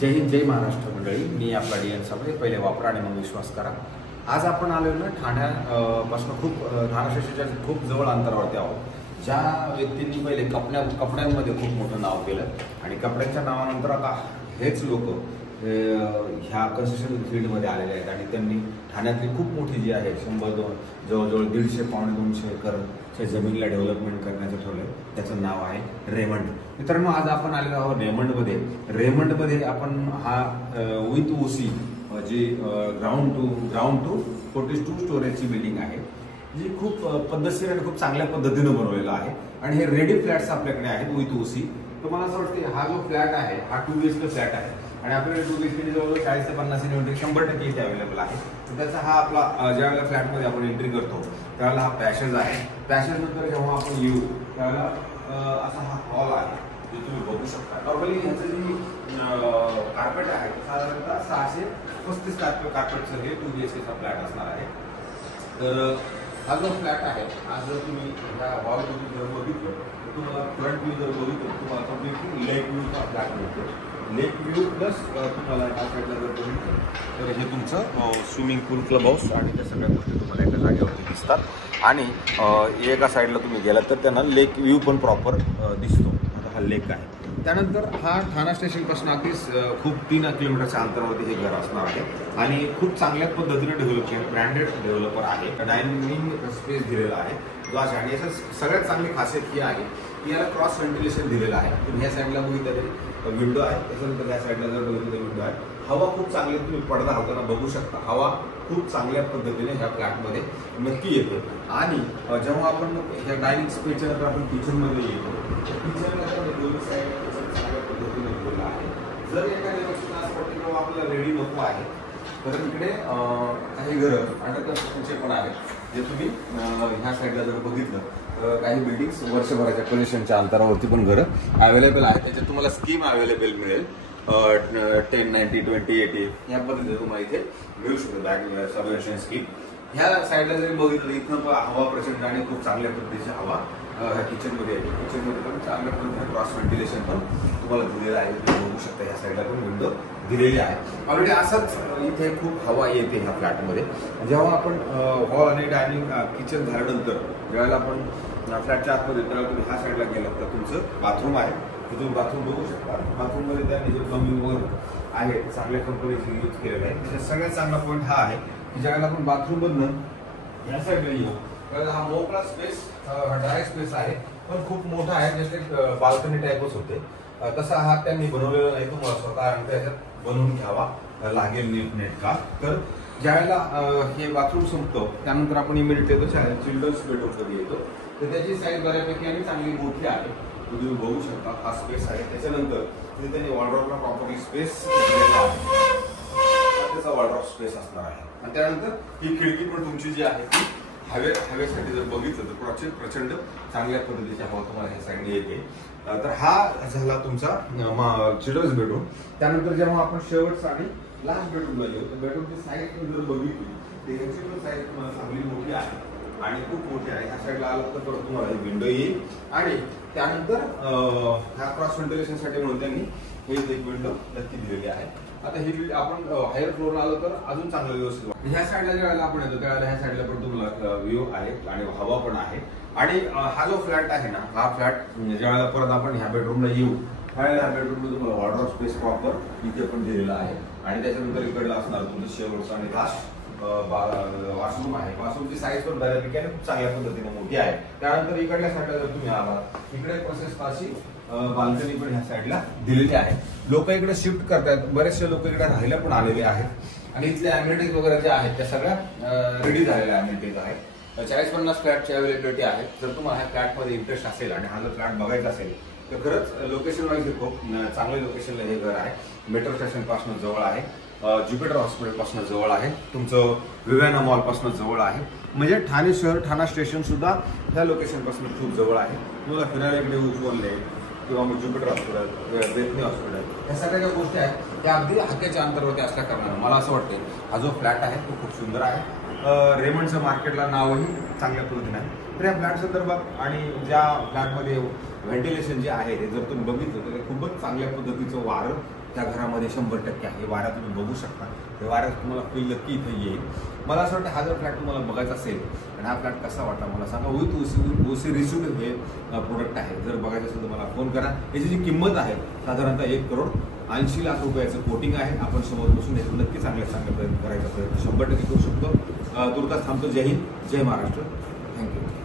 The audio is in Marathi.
जय हिंद जय महाराष्ट्र मंडळी, मी आपला DN साबळे. पहिले वापरा आणि मग विश्वास करा. आज आपण आलो ना ठाण्यापासून ठाणा स्टेशनच्या खूप जवळ अंतरावरती आहोत. ज्या व्यक्तींनी पहिले कपड्यांमध्ये खूप मोठं नाव केलं आणि कपड्यांच्या नावानंतर आता हेच लोक ह्या कन्स्ट्रक्शन फील्डमध्ये आलेले आहेत आणि त्यांनी ठाण्यातली खूप मोठी जी आहे 100-200 जवळजवळ 150-200 एकरच्या जमिनीला डेव्हलपमेंट करण्याचं ठरवलं. त्याचं नाव आहे रेमंड. मित्रांनो, आज आपण आलेलो आहोत रेमंडमध्ये आपण हा with OC G ground to 42 स्टोरेजची बिल्डिंग आहे, जी खूप पद्धतशीर आणि खूप चांगल्या पद्धतीनं बनवलेला आहे. आणि हे रेडी फ्लॅट्स आपल्याकडे आहेत विथ ओसी. तर मला असं वाटतं हा जो फ्लॅट आहे हा 2 BHK फ्लॅट आहे आणि आपल्याकडे 2 BHK जवळजवळ 40 ते 50 युनिट 100% इथे अवेलेबल आहे. तर त्याचा हा आपला ज्यावेळेला फ्लॅटमध्ये आपण एंट्री करतो त्यावेळेला हा पॅसेज आहे. पॅसेज नंतर जेव्हा आपण येऊ त्यावेळेला असा हा हॉल आहे जे तुम्ही बघू शकता. नॉर्मली ह्याचं जी कार्पेट आहे साधारणतः 635 कार्पेटचं हे 2 BHKचा फ्लॅट असणार आहे. तर हा जो फ्लॅट आहे आज जर तुम्ही ह्या हॉलमध्ये जर बघितलं तर तुम्हाला फ्रंट व्ह्यू जर बघितलं तुम्हाला कम्प्लिटली लेक व्ह्यूचा फ्लॅट मिळतो. लेक व्ह्यू प्लस तुम्हाला ह्या साईडला जर बघितलं तर हे तुमचं स्विमिंग पूल, क्लब हाऊस आणि त्या सगळ्या गोष्टी तुम्हाला एका जागेवरती दिसतात. आणि एका साईडला तुम्ही गेलात तर त्यांना लेक व्ह्यू पण प्रॉपर दिसतो. आता हा लेक आहे. त्यानंतर हा ठाणा स्टेशनपासून अगदीच खूप 3 किलोमीटरच्या अंतरावरती हे घर असणार आहे आणि खूप चांगल्या पद्धतीने डेव्हलप केलं. ब्रँडेड डेव्हलपर आहे. डायनिंग स्पेस दिलेला आहे जो आहे. आणि याचं सगळ्यात चांगली खासियत ही आहे की याला क्रॉस व्हेंटिलेशन दिलेलं आहे. तुम्ही ह्या साईडला बघितलं तरी विंडो आहे, त्याच्यानंतर ह्या साईडला जर बघितलं तर विंडो आहे. हवा खूप चांगली, तुम्ही पडदा हलताना बघू शकता. हवा खूप चांगल्या पद्धतीने ह्या फ्लॅटमध्ये नक्की येते. आणि जेव्हा आपण ह्या डायनिंग स्पेसच्या नंतर आपण किचनमध्ये येतो, किचनला दोन्ही साईड चांगल्या पद्धतीने दिलेलं आहे. जर एखाद्या गोष्टीला असं वाटतं किंवा आपल्याला रेडी नको आहे तर इकडे काही घरं अंडर कन्स्ट्रक्शनचे पण आहेत जे तुम्ही ह्या साईडला जर बघितलं काही बिल्डिंग्स वर्षभराच्या कनेक्शनच्या अंतरावरती पण घरं अवेलेबल आहेत. त्याच्यात तुम्हाला स्कीम अवेलेबल मिळेल 10, 90, 20, 80 या पद्धतीने तुम्हाला इथे मिळू शकतो बॅग सबवेशन स्कीम. ह्या साईडला जरी बघितलं इथं हवा प्रचंड आणि खूप चांगल्या पद्धतीची हवा ह्या किचनमध्ये आहे. किचनमध्ये पण चांगल्या पद्धतीने क्रॉस व्हेंटिलेशन पण तुम्हाला दिलेलं आहे. तुम्ही बघू शकता ह्या साईडला पण विंडो दिलेली आहे. ऑलरेडी असंच इथे खूप हवा येते ह्या फ्लॅटमध्ये. जेव्हा आपण हॉल आणि डायनिंग किचन झाल्यानंतर ज्यावेळेला आपण फ्लॅटच्या आतमध्ये त्यावेळेला तुम्ही ह्या साईडला गेलात तर तुमचं बाथरूम आहे. तुम्ही बाथरूम बघू शकता. बाथरूममध्ये त्यांनी जे प्लंबिंग वर आहे चांगल्या कंपनीचे यूज केलेलं आहे. त्याच्यात सगळ्यात चांगला पॉईंट हा आहे की ज्यावेळेला आपण बाथरूममधनं या साईडला येऊ त्यावेळेला हा मोकळा स्पेस ड्राय स्पेस आहे पण खूप मोठा आहे. ज्याचे बाल्कनी टाईपच होते. तसा हा त्यांनी बनवलेला नाही, तुम्हाला स्वतः त्याच्यात बनवून घ्यावा लागेल नेटका. तर ज्यावेळेला हे बाथरूम संपतो त्यानंतर आपण इमिडिएट येतो चिल्ड्रन्स बेडरूम मध्ये येतो. तर त्याची साईज बऱ्यापैकी आणि चांगली मोठी आहे. तुम्ही बघू शकता हा स्पेस आहे. त्याच्यानंतर तिथे त्यांनी वॉर्डरोबला प्रॉपर्टी स्पेस त्याचा वॉर्डरोब स्पेस असणार आहे. आणि त्यानंतर ही खिडकी पण तुमची जी आहे ती हवेसाठी जर बघितलं तर प्रचंड चांगल्या पद्धतीची हवा तुम्हाला ह्या साईडने येते. तर हा झाला तुमचा चिल्ड्रन्स बेडरूम. त्यानंतर जेव्हा आपण शेवटचा आणि लास्ट बेडरूमला येऊ तर बेडरूमची साईज जर बघितली तर ह्याची पण साईज तुम्हाला चांगली मोठी आहे आणि खूप मोठी आहे. ह्या साईडला आलं तर परत तुम्हाला विंडो येईल आणि त्यानंतर ह्या क्रॉस व्हेंटिलेशनसाठी म्हणून त्यांनी हे एक विंडो नक्की दिलेली आहे. आता ही आपण हायर फ्लोअरला आलो तर अजून चांगलं व्यवस्थित. ह्या साईडला ज्यावेळेला आपण येतो त्यावेळेला ह्या साईडला पण तुम्हाला व्ह्यू आहे आणि हवा पण आहे. आणि हा जो फ्लॅट आहे ना हा फ्लॅट ज्यावेळेला परत आपण ह्या बेडरूमला येऊ त्यावेळेला ह्या बेडरूमला तुम्हाला वॉर्डरोब स्पेस प्रॉपर इथे पण दिलेला आहे. आणि त्याच्यानंतर इकडला असणार तुमचं शेवटचं आणि लास्ट वॉशरूम आहे. वॉशरूमची साईज पण बऱ्यापैकी आणि खूप चांगल्या पद्धतीने मोठी आहे. त्यानंतर इकडल्या साईडला जर तुम्ही आलात इकडे प्रोसेस अशी बाल्कनी पण ह्या साईडला दिलेली आहे. लोक इकडे शिफ्ट करतात, बरेचसे लोक इकडे राहायला पण आलेले आहेत आणि इथले अम्युनिटीज वगैरे ज्या आहेत त्या सगळ्या रेडी झालेल्या अम्युनिटीज आहेत. 40-50 फ्लॅटची अवेलेबिलिटी आहे. जर तुम्हाला ह्या फ्लॅटमध्ये इंटरेस्ट असेल आणि हा जर फ्लॅट बघायचा असेल तर खरंच लोकेशन वाईज खूप चांगल्या लोकेशनला हे घर आहे. मेट्रो स्टेशन पासून जवळ आहे, ज्युपिटर हॉस्पिटल पासून जवळ आहे, तुमचं विवेना मॉल पासून जवळ आहे. म्हणजे ठाणे शहर ठाणा स्टेशन सुद्धा ह्या लोकेशन पासून खूप जवळ आहे. तुम्हाला फिरायला इकडे उज्ज्वल किंवा मग ज्युपिटर हॉस्पिटल, बेथनी हॉस्पिटल ह्या सगळ्या ज्या गोष्टी आहेत त्या अगदी हाकेच्या अंतरावरती असल्या कारणानं मला असं वाटतं हा जो फ्लॅट आहे तो खूप सुंदर आहे. रेमंडचं मार्केटला नावही चांगल्या पद्धतीने आहे. तर या फ्लॅट संदर्भात आणि ज्या फ्लॅटमध्ये व्हेंटिलेशन जे आहे ते जर तुम्ही बघितलं तर खूपच चांगल्या पद्धतीचं वारं त्या घरामध्ये 100% आहे. वारा तुम्ही बघू शकता, हे वाऱ्यात तुम्हाला फील नक्की इथे येईल. मला असं वाटतं हा जर फ्लॅट तुम्हाला बघायचा असेल आणि हा फ्लॅट कसा वाटला मला सांगा. विथ ओसी रिसिव्ड हे प्रोडक्ट आहे. जर बघायचं असेल तर मला फोन करा. याची जी किंमत आहे साधारणतः 1,80,00,000 रुपयाचं कोटिंग आहे. आपण समोर बसून याचं नक्की चांगला प्रयत्न करायचा प्रयत्न 100% करू शकतो. तुर्तास थांबतो. जय हिंद, जय महाराष्ट्र. थँक्यू.